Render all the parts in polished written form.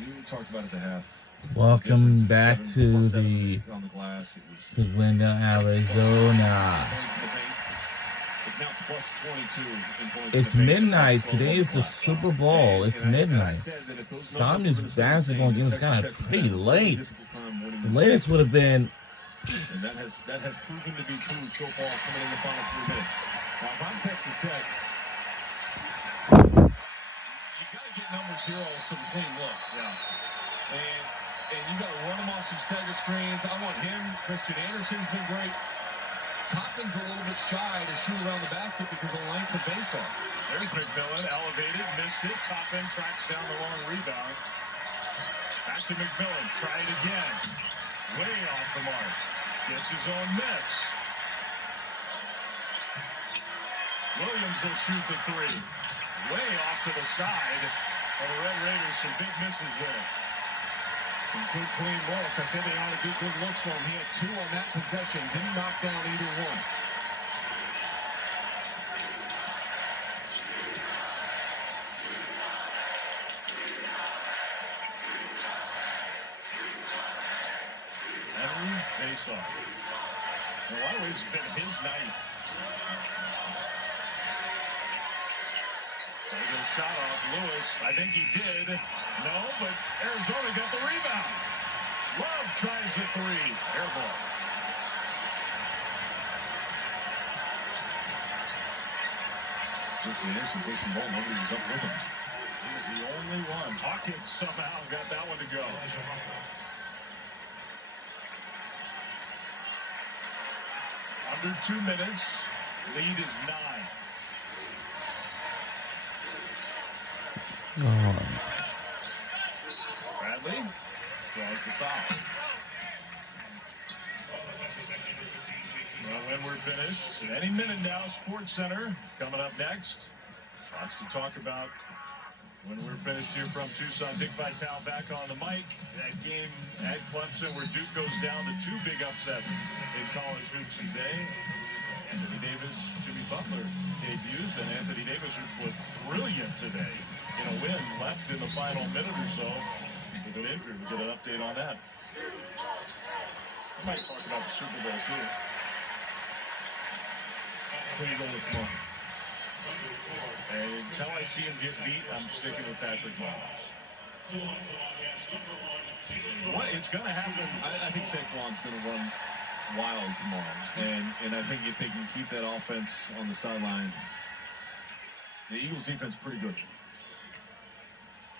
We talked about it at the half. Welcome back to the on the glass. to Glendale, Arizona. It's now plus 22 in points. It's midnight. Today is the Super Bowl. It's midnight. Some of these basketball games got pretty late. The latest would have been. And that has proven to be true so far coming in the final 3 minutes. Now, if I'm Texas Tech, you got to get numbers here on some clean looks. Yeah. And you got to run them off some stagger screens. I want him. Christian Anderson's been great. Toppin's a little bit shy to shoot around the basket because of the length of base on. There's McMillan, elevated, missed it. Toppin tracks down the long rebound. Back to McMillan, try it again. Way off the mark. Gets his own miss. Williams will shoot the three. Way off to the side. Well, the Red Raiders, some big misses there. Some good, clean looks. I said they ought to do good looks for him. He had 2 on that possession. Didn't knock down either one. Henry, face-off. In a lot of ways, it's been his night. There goes shot off Lewis. I think he did. No, but Arizona got the rebound. Love tries the three. Air ball. Just the Anderson pushing ball. Nobody was up with him. He was the only one. Hawkins somehow got that one to go. Under 2 minutes. Lead is 9. Bradley draws the foul. Well, when we're finished, at any minute now, Sports Center coming up next. Lots to talk about when we're finished here from Tucson. Dick Vitale back on the mic. That game at Clemson where Duke goes down to 2 big upsets in college hoops today. Anthony Davis, Jimmy Butler debuts, and Anthony Davis was brilliant today in a win left in the final minute or so with an injury. We'll get an update on that. We might talk about the Super Bowl too. Who are you going with tomorrow? Until I see him get beat, I'm sticking with Patrick Mahomes. What? It's going to happen. I think Saquon's going to run wild tomorrow. And I think if they can keep that offense on the sideline, the Eagles defense is pretty good.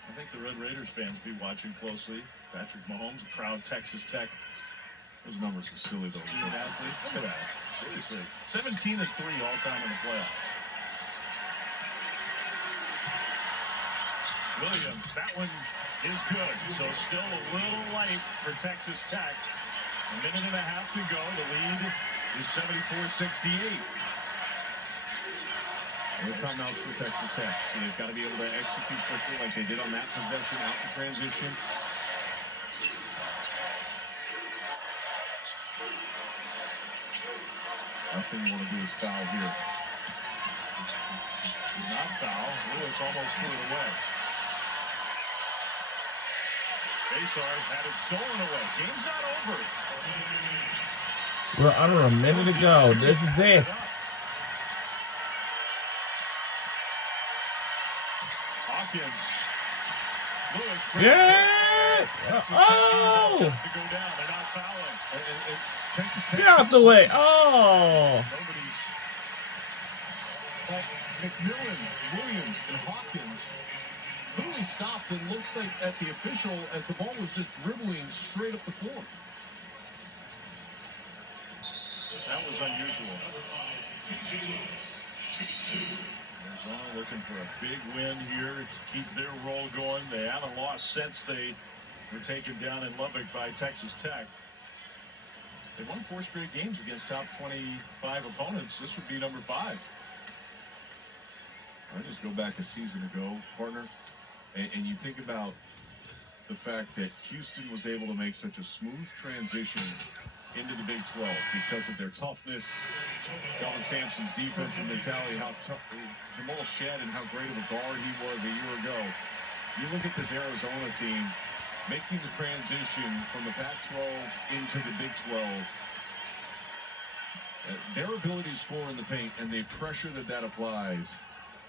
I think the Red Raiders fans be watching closely. Patrick Mahomes, a proud Texas Tech. Those numbers are silly, though. Good athlete. Look at that. Seriously. 17-3 all-time in the playoffs. Williams, that one is good. So still a little life for Texas Tech. A minute and a half to go. The lead is 74-68. No timeouts for Texas Tech. So they've got to be able to execute quickly like they did on that possession out in transition. Last thing you want to do is foul here. Did not foul. Lewis almost threw it away. Bayside had it stolen away. Game's not over. We're under a minute to go. This is it. Hawkins. Lewis. Yeah! Oh! To go down. They're not fouling. And Texas Tech. Get out the way. Oh! Nobody's. But McMillan, Williams, and Hawkins clearly stopped and looked like at the official as the ball was just dribbling straight up the floor. That was unusual. Arizona looking for a big win here to keep their roll going. They haven't lost since they were taken down in Lubbock by Texas Tech. They won 4 straight games against top 25 opponents. This would be number 5. I just go back a season ago, partner, and you think about the fact that Houston was able to make such a smooth transition into the Big 12 because of their toughness, Dalvin Sampson's defensive mentality, how tough Jamal Shed and how great of a guard he was a year ago. You look at this Arizona team making the transition from the Pac-12 into the Big 12. Their ability to score in the paint and the pressure that applies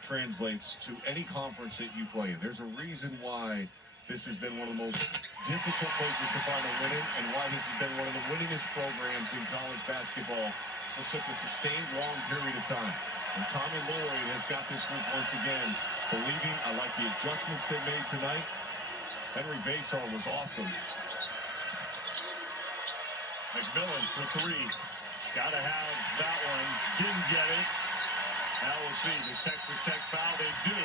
translates to any conference that you play in. There's a reason why this has been one of the most difficult places to find a winning, and why this has been one of the winningest programs in college basketball for such a sustained, long period of time. And Tommy Lloyd has got this group once again believing. I like the adjustments they made tonight. Henry Vasar was awesome. McMillan for three. Gotta have that one. Didn't get it. Now we'll see. Does Texas Tech foul? They do.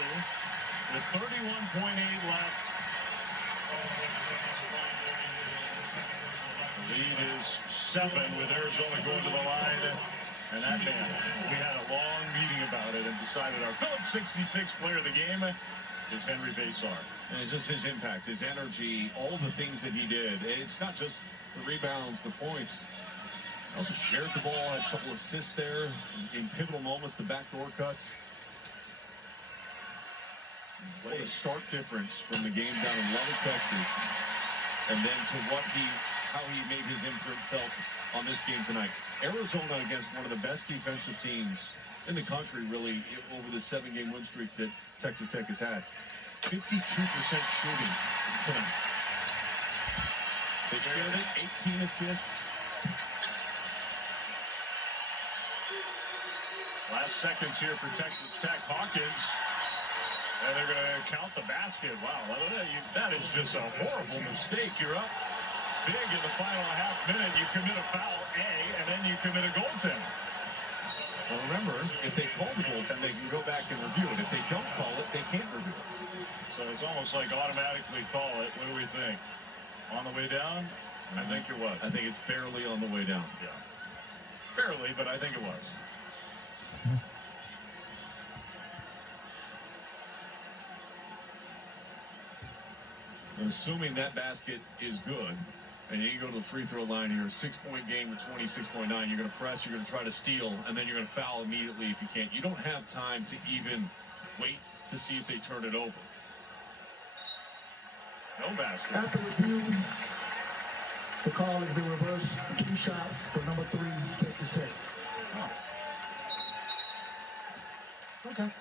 With 31.8 left. The lead is 7 with Arizona going to the line. And that man, we had a long meeting about it and decided our Phillips 66 player of the game is Henry Vasar. And just his impact, his energy, all the things that he did. It's not just the rebounds, the points. He also shared the ball, had a couple assists there in pivotal moments, the backdoor cuts. What a stark difference from the game down in Lubbock, Texas, and then to how he made his imprint felt on this game tonight. Arizona against one of the best defensive teams in the country, really, over the 7-game win streak that Texas Tech has had. 52% shooting tonight. They shared it, 18 assists. Last seconds here for Texas Tech. Hawkins. And they're going to count the basket. Wow, that is just a horrible mistake. You're up big in the final half minute. You commit a foul, and then you commit a goaltender. Well, remember, if they call the goaltender, they can go back and review it. If they don't call it, they can't review it. So it's almost like automatically call it. What do we think? On the way down? I think it was. I think it's barely on the way down. Yeah. Barely, but I think it was. Assuming that basket is good, and you can go to the free throw line here, 6-point game with 26.9, you're going to press, you're going to try to steal, and then you're going to foul immediately if you can't. You don't have time to even wait to see if they turn it over. No basket. After review, the call has been reversed. 2 shots for number 3, Texas Tech. Oh. Okay.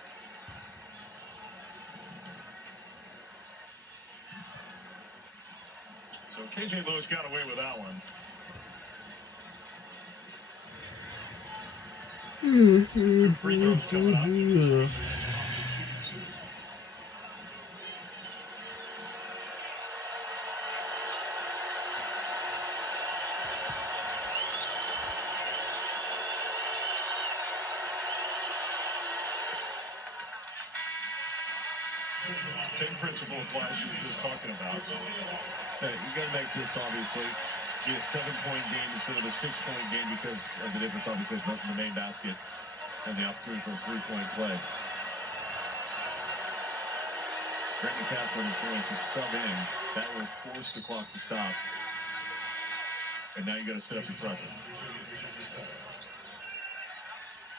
So KJ Lewis got away with that one. Two free throws coming up. Same principle applies you were just talking about. You got to make this, obviously, be a 7-point game instead of a 6-point game because of the difference, obviously, from the main basket and the opportunity for a 3-point play. Grant McCaslin is going to sub in. That will force the clock to stop. And now you got to set up your pressure.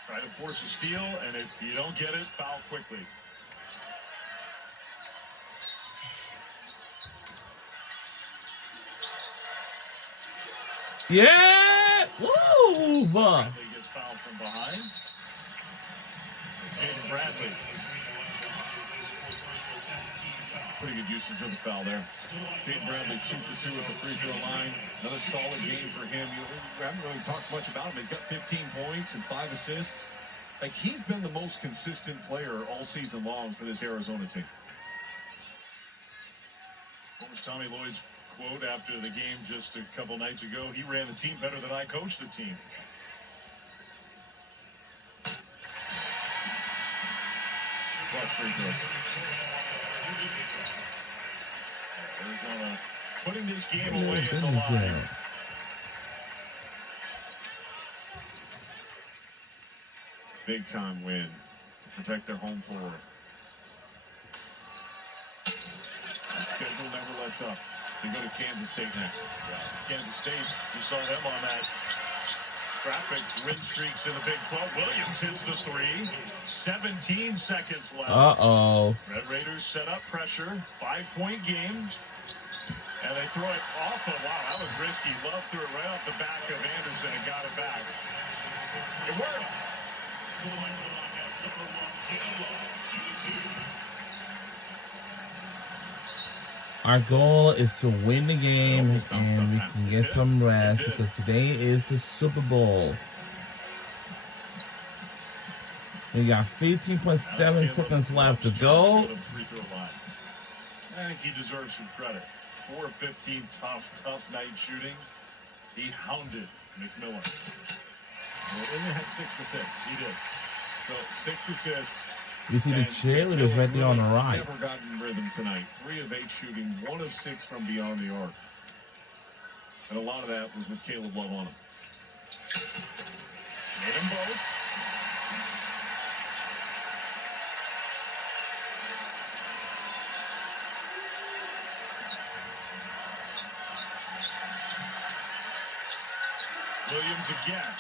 Try to force a steal, and if you don't get it, foul quickly. Yeah! Woo! Bradley gets fouled from behind. Jaden Bradley. Pretty good usage of the foul there. Jaden Bradley 2 for 2 at the free throw line. Another solid game for him. You haven't really talked much about him. He's got 15 points and 5 assists. Like, he's been the most consistent player all season long for this Arizona team. What was Tommy Lloyd's quote after the game just a couple nights ago? He ran the team better than I coached the team. Plus free throws. Arizona putting this game away in the line. Big time win to protect their home floor. The schedule never lets up. They go to Kansas State next. Yeah. Kansas State, you saw them on that Traffic win streaks in the Big 12. Williams hits the three. 17 seconds left. Uh-oh. Red Raiders set up pressure. 5-point game. And they throw it off of, wow, that was risky. Love threw it right off the back of Anderson and got it back. It worked. Our goal is to win the game and we can get some rest because today is the Super Bowl. We got 15.7 seconds left to go. I think he deserves some credit. 4 of 15, tough night shooting. He hounded McMillan. Well, he had 6 assists. He did. So 6 assists. You see the cheerleaders right there on the right. Never gotten rhythm tonight. 3 of 8 shooting, 1 of 6 from beyond the arc. And a lot of that was with Caleb Love on him. Made them both. Williams again.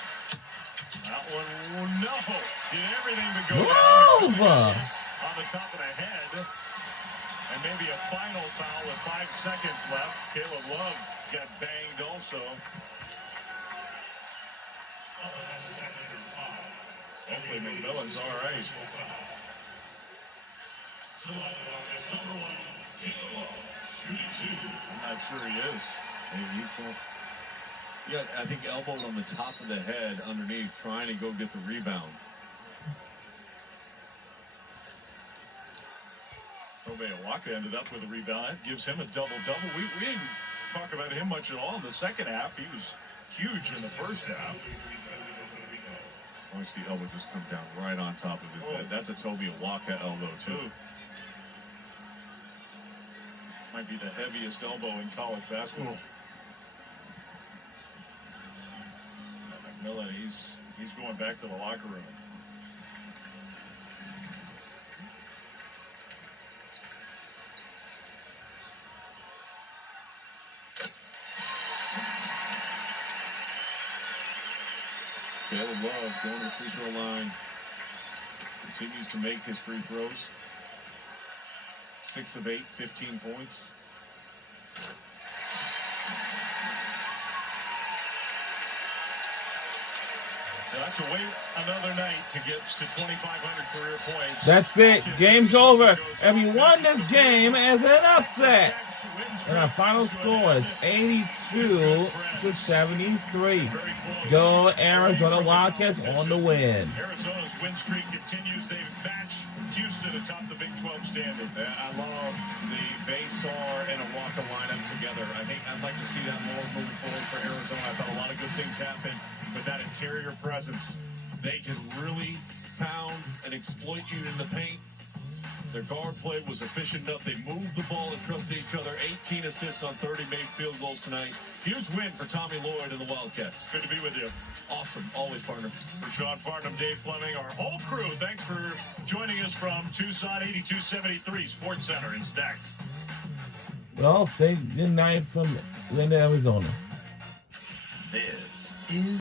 That one, no. Did everything but go Move! on the top of the head. And maybe a final foul with 5 seconds left. Caleb Love got banged also. Hopefully McMillan's all right. I'm not sure he is. Maybe he's going. Yeah, I think elbowed on the top of the head underneath, trying to go get the rebound. Waka ended up with a rebound. That gives him a double-double. We didn't talk about him much at all in the second half. He was huge in the first half. Watch the elbow just come down right on top of his head. That's a Toby Waka elbow, too. Might be the heaviest elbow in college basketball. McMillan, he's going back to the locker room. Caleb Love going to the free throw line. Continues to make his free throws. 6 of 8, 15 points. They'll have to wait another night to get to 2,500 career points. That's it. Game's over. And we won this game as an upset. And our final score is 82 to 73. Go Arizona Wildcats on the win. Arizona's win streak continues. They've matched Houston atop the Big 12 standing. I love the Baysar and a Waka lineup together. I think I'd like to see that more moving forward for Arizona. I thought a lot of good things happened with that interior presence. They can really pound and exploit you in the paint. Their guard play was efficient enough. They moved the ball and trusted each other. 18 assists on 30 made field goals tonight. Huge win for Tommy Lloyd and the Wildcats. Good to be with you. Awesome. Always, partner. For Sean Farnham, Dave Fleming, our whole crew, thanks for joining us from Tucson. 8273 Sports Center is next. Well, say good night from Linda, Arizona. This is